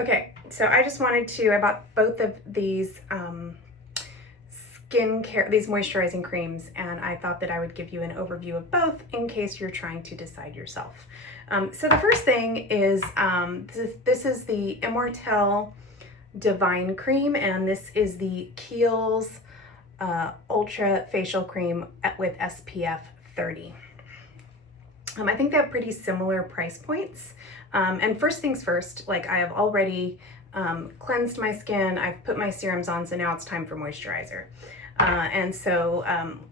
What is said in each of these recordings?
Okay, so I just wanted to, I bought both of these skincare, these moisturizing creams, and I thought that I would give you an overview of both in case you're trying to decide yourself. So the first thing is, this is the Immortelle Divine Cream, and this is the Kiehl's Ultra Facial Cream with SPF 30. I think they have pretty similar price points. And first things first, like I have already cleansed my skin, I've put my serums on, so now it's time for moisturizer. And so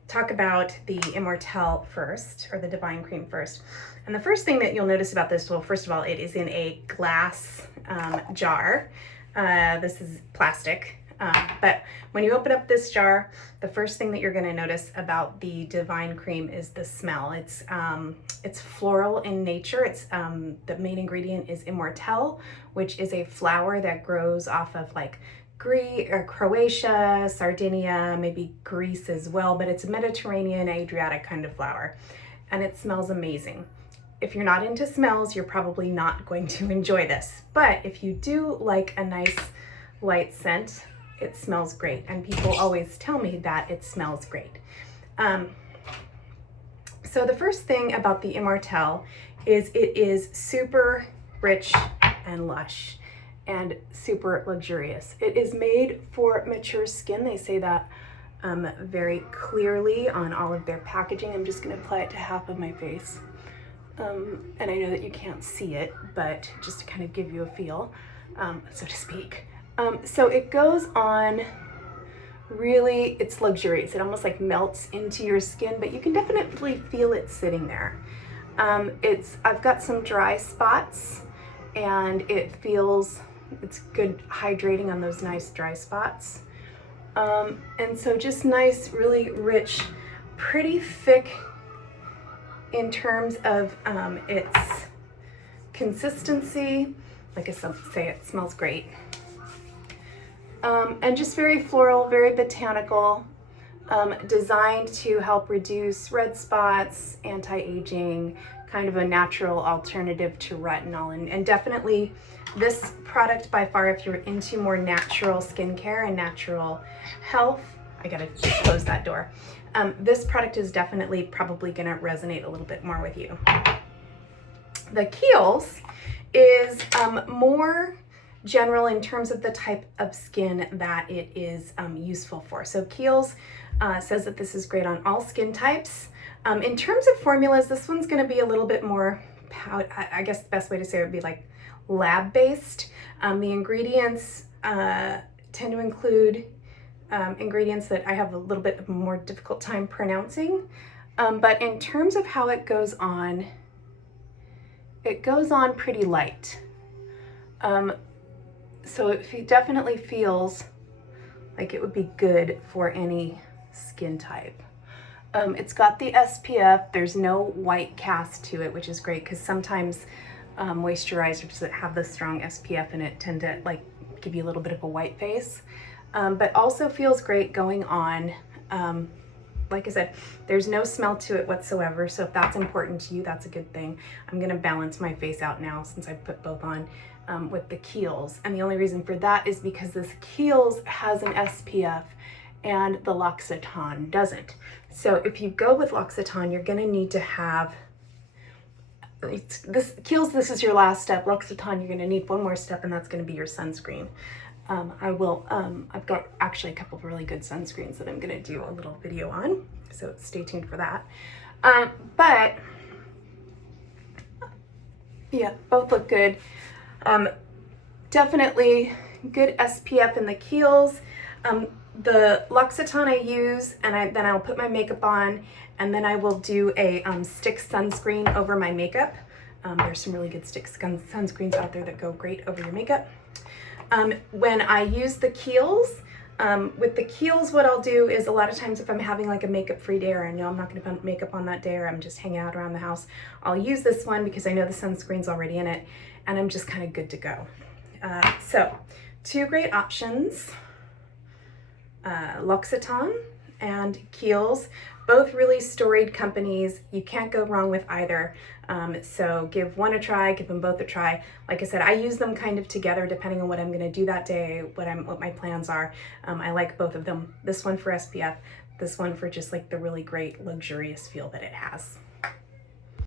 talk about the Immortelle first, or the Divine Cream first. And the first thing that you'll notice about this, well, first of all, it is in a glass jar. This is plastic. But when you open up this jar, the first thing that you're going to notice about the Divine Cream is the smell. It's floral in nature. It's the main ingredient is Immortelle, which is a flower that grows off of like Croatia, Sardinia, maybe Greece as well, but it's a Mediterranean, Adriatic kind of flower, and it smells amazing. If you're not into smells, you're probably not going to enjoy this. But if you do like a nice light scent, it smells great, and people always tell me that it smells great. So the first thing about the Immortelle is it is super rich and lush and super luxurious. It is made for mature skin. They say that very clearly on all of their packaging. I'm just gonna apply it to half of my face. And I know that you can't see it, but just to kind of give you a feel, so to speak. So it goes on really, it's luxurious. It almost like melts into your skin, but you can definitely feel it sitting there. I've got some dry spots, and it's good hydrating on those nice dry spots. And so just nice, really rich, pretty thick in terms of its consistency. Like I say, it smells great. And just very floral, very botanical, designed to help reduce red spots, anti-aging, kind of a natural alternative to retinol. And definitely this product by far, if you're into more natural skincare and natural health, I gotta close that door. This product is definitely probably gonna resonate a little bit more with you. The Kiehl's is more general in terms of the type of skin that it is useful for. So Kiehl's says that this is great on all skin types. In terms of formulas, this one's going to be a little bit more, I guess the best way to say it would be like lab-based. The ingredients tend to include ingredients that I have a little bit of a more difficult time pronouncing. But in terms of how it goes on pretty light. So it definitely feels like it would be good for any skin type. It's got the SPF. There's no white cast to it, which is great because sometimes moisturizers that have the strong SPF in it tend to like give you a little bit of a white face, but also feels great going on. Like I said, there's no smell to it whatsoever, so if that's important to you, that's a good thing. I'm gonna balance my face out now since I put both on with the Kiehl's, and the only reason for that is because this Kiehl's has an SPF and the L'Occitane doesn't. So if you go with L'Occitane, you're gonna need to have, Kiehl's, this is your last step. L'Occitane, you're gonna need one more step, and that's gonna be your sunscreen. I've got actually a couple of really good sunscreens that I'm gonna do a little video on, so stay tuned for that. But yeah, both look good. Definitely good SPF in the Kiehl's. The L'Occitane I use, and then I'll put my makeup on, and then I will do a stick sunscreen over my makeup. There's some really good stick sunscreens out there that go great over your makeup. When I use the Kiehl's, with the Kiehl's, what I'll do is a lot of times if I'm having like a makeup-free day, or I know I'm not gonna put makeup on that day, or I'm just hanging out around the house, I'll use this one because I know the sunscreen's already in it, and I'm just kind of good to go. So, two great options. L'Occitane and Kiehl's, both really storied companies. You can't go wrong with either. So give one a try, give them both a try. Like I said, I use them kind of together depending on what I'm gonna do that day, what my plans are. I like both of them. This one for SPF, this one for just like the really great luxurious feel that it has.